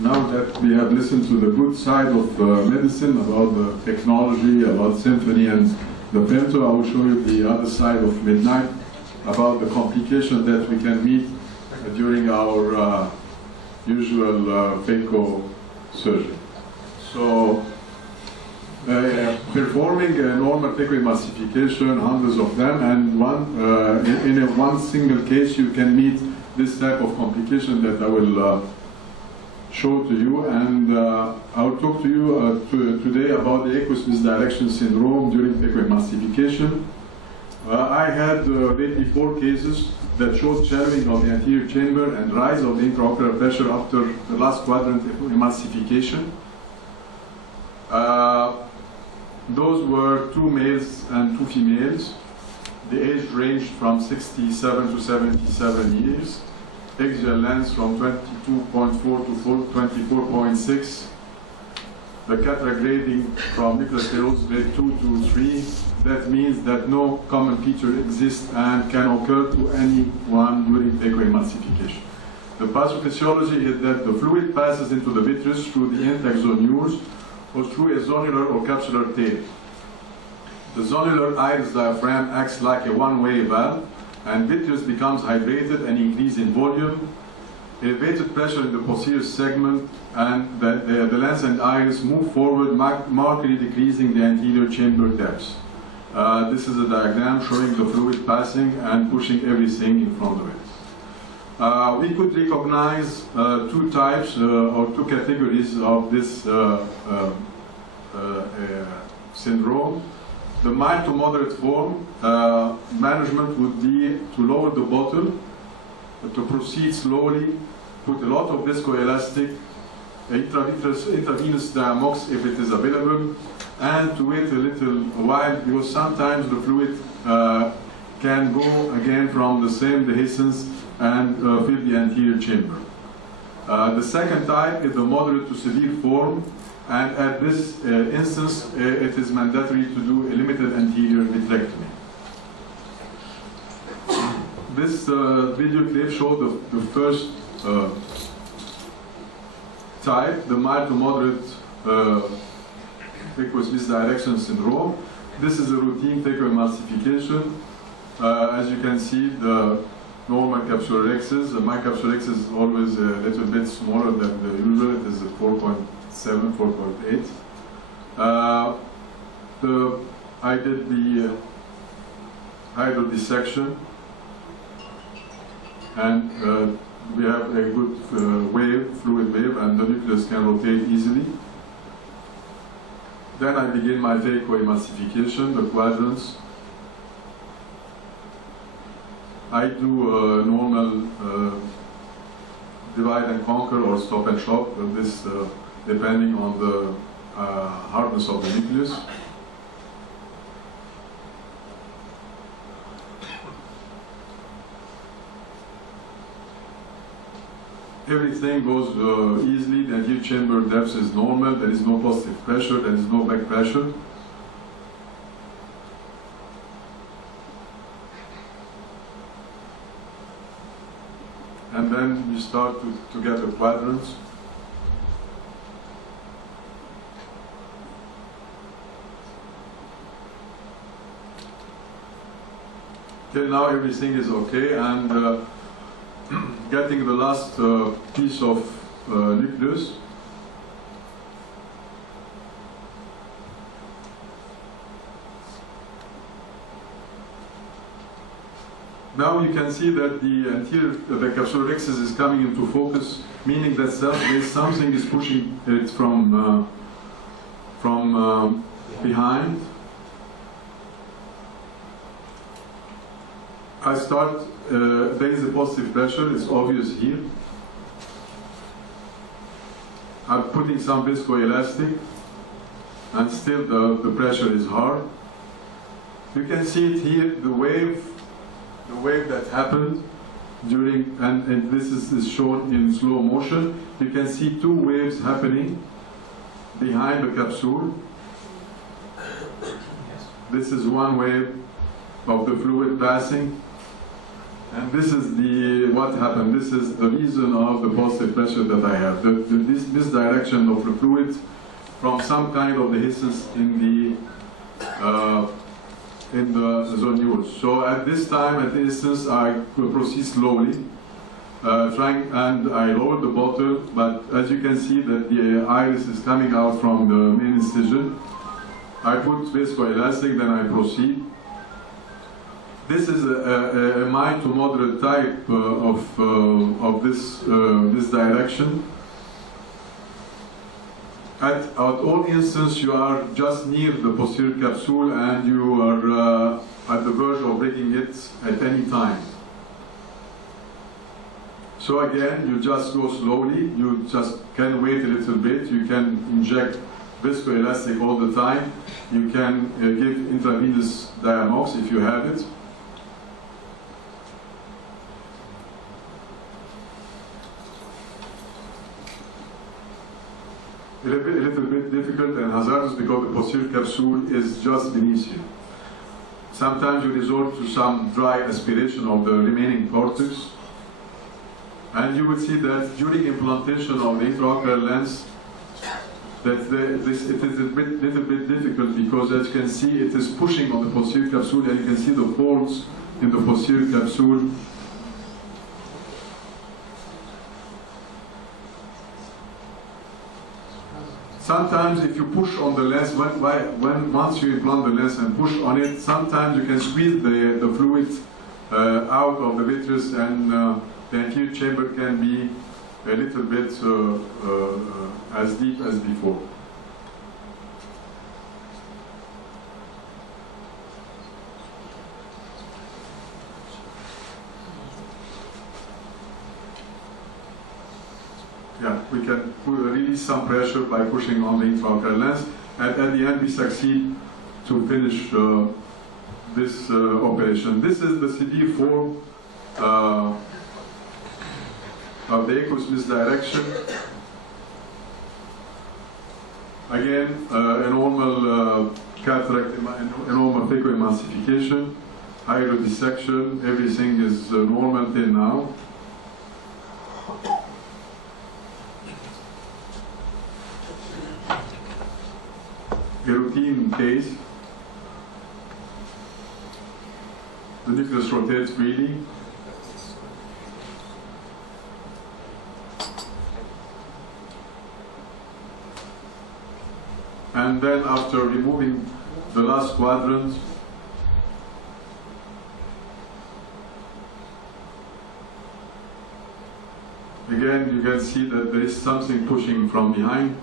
now that we have listened to the good side of medicine, about the technology, about symphony and the femto, I will show you the other side of midnight, about the complications that we can meet during our usual phaco surgery. So, performing a normal phacoemulsification, hundreds of them, and in a one single case you can meet this type of complication that I will show to you, and I will talk to you today about the aqueous misdirection syndrome during phacoemulsification. I had lately 4 cases that showed shallowing of the anterior chamber and rise of the intraocular pressure after the last quadrant emulsification. Those were 2 males and 2 females. The age ranged from 67 to 77 years. Axial length from 22.4 to 24.6. The cataract grading from nuclear sclerosis grade 2 to 3. That means that no common feature exists and can occur to anyone during phacoemulsification. The pathophysiology is that the fluid passes into the vitreous through the intaxonures or through a zonular or capsular tail. The zonular iris diaphragm acts like a one-way valve, and vitreous becomes hydrated and increases in volume. Elevated pressure in the posterior segment, and the lens and iris move forward, markedly decreasing the anterior chamber depth. This is a diagram showing the fluid passing and pushing everything in front of it. We could recognize 2 types or 2 categories of this syndrome. The mild to moderate form, management would be to lower the bottle, to proceed slowly, put a lot of viscoelastic, intravenous Diamox if it is available, and to wait a little while, because sometimes the fluid can go again from the same dehiscence and fill the anterior chamber. The second type is the moderate to severe form, and at this instance, it is mandatory to do a limited anterior vitrectomy. This video clip shows the first type, the mild to moderate aqueous misdirection syndrome. This is a routine phacoemulsification. As you can see, the normal capsular X's. My capsular X is always a little bit smaller than the usual. It is 4.7, 4.8. I did the hydrodissection, and we have a good fluid wave, and the nucleus can rotate easily. Then I begin my phacoemulsification, the quadrants. I do normal divide and conquer or stop and shop, this depending on the hardness of the nucleus. Everything goes easily, the anterior chamber depth is normal, there is no positive pressure, there is no back pressure. And then you start to get the quadrants. Till now everything is okay, and getting the last piece of nucleus. Now you can see that the anterior, the capsular rhexis is coming into focus, meaning that something is pushing it from behind. I start, there is a positive pressure, it's obvious here. I'm putting some viscoelastic, and still the pressure is hard. You can see it here, the wave that happened during, and this is shown in slow motion. You can see 2 waves happening behind the capsule. This is one wave of the fluid passing, And this is what happened. This is the reason of the positive pressure that I have. This misdirection of the fluid from some kind of dehiscence in the zonules. So at this time, at the instance, I will proceed slowly, and I lower the bottle, but as you can see that the iris is coming out from the main incision. I put viscoelastic, then I proceed. This is a mild to moderate type of this direction. At all instances, you are just near the posterior capsule and you are at the verge of breaking it at any time. So again, you just go slowly, you just can wait a little bit, you can inject viscoelastic all the time, you can give intravenous Diamox if you have it. A little bit difficult and hazardous because the posterior capsule is just beneath you. Sometimes you resort to some dry aspiration of the remaining cortex, and you will see that during implantation of the intraocular lens, that it is a little bit difficult because, as you can see, it is pushing on the posterior capsule, and you can see the folds in the posterior capsule. Sometimes if you push on the lens, once you implant the lens and push on it, sometimes you can squeeze the fluid out of the vitreous, and the anterior chamber can be a little bit as deep as before. Yeah, we can release some pressure by pushing on the intraocular lens, and at the end we succeed to finish this operation. This is the severe form of the aqueous misdirection. Again, a normal cataract, a normal phacoemulsification, hydrodissection, everything is normal till now. A routine case. The nucleus rotates freely. And then after removing the last quadrant, again you can see that there is something pushing from behind.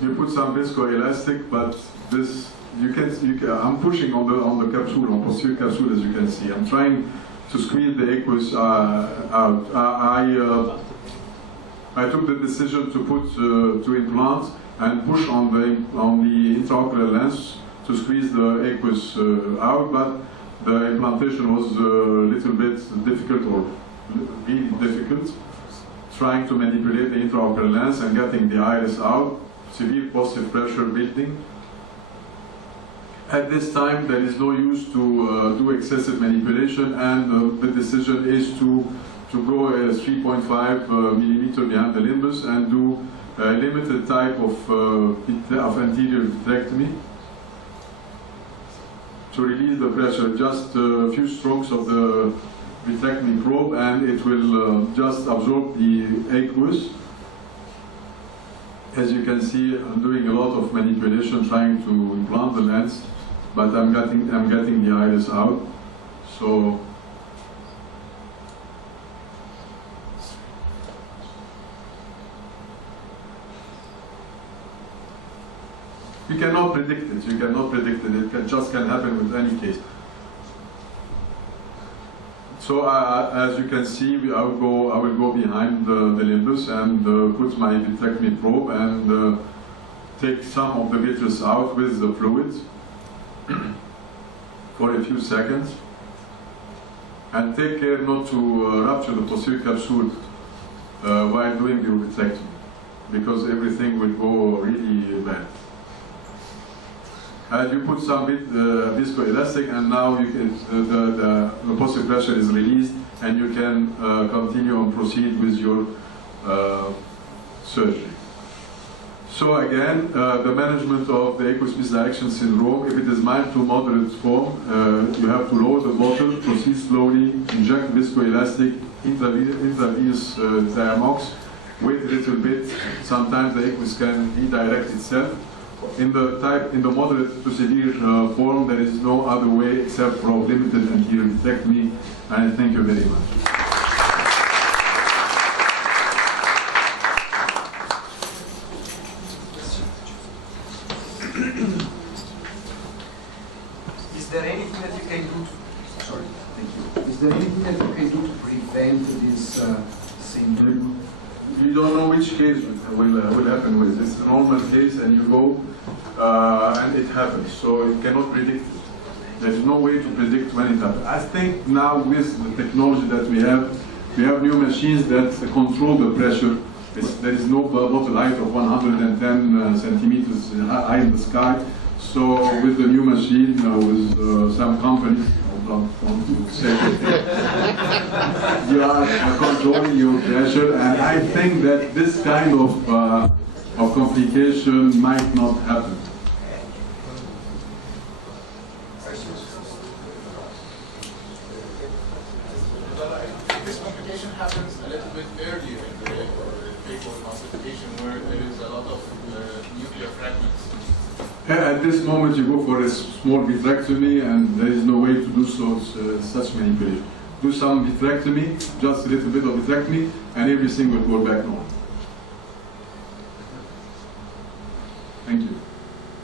You put some viscoelastic, but this I'm pushing on the capsule, on posterior capsule, as you can see. I'm trying to squeeze the aqueous out. I took the decision to to implant and push on the intraocular lens to squeeze the aqueous out, but the implantation was a little bit difficult, or really difficult. Trying to manipulate the intraocular lens and getting the iris out. Severe positive pressure building. At this time, there is no use to do excessive manipulation, and the decision is to go 3.5 millimeter behind the limbus and do a limited type of anterior vitrectomy to release the pressure. Just a few strokes of the vitrectomy probe, and it will just absorb the aqueous. As you can see, I'm doing a lot of manipulation trying to implant the lens, but I'm getting the iris out. So you cannot predict it. You cannot predict it. It just can happen with any case. So as you can see, I will go behind the limbus and put my vitrectomy probe and take some of the vitreous out with the fluid for a few seconds, and take care not to rupture the posterior capsule while doing the vitrectomy, because everything will go really bad. And you put some viscoelastic, and now you can, the positive pressure is released, and you can continue and proceed with your surgery. So again, the management of the aqueous direction syndrome, if it is mild to moderate form, you have to lower the bottle, proceed slowly, inject viscoelastic, intravenous Diamox, wait a little bit. Sometimes the aqueous can redirect itself. In the moderate to severe form, there is no other way except for limited anterior vitrectomy. And thank you very much. Is there anything that you can do to, sorry, thank you. Is there anything that you can do to prevent this syndrome? You don't know which case will happen with. It's a normal case, and you go, and it happens. So you cannot predict it. There's no way to predict when it happens. I think now with the technology that we have new machines that control the pressure. There is no bottle height of 110 centimeters high in the sky. So with the new machine, with some companies, I don't want to say it, you are controlling your pressure, and I think that this kind of complication might not happen. This complication happens a little bit earlier in the aqueous calcification, where there is a lot of nuclear fragments. At this moment, you go for a small vitrectomy, and there is no way to do such manipulation. Do some vitrectomy, just a little bit of vitrectomy, and everything will go back normal.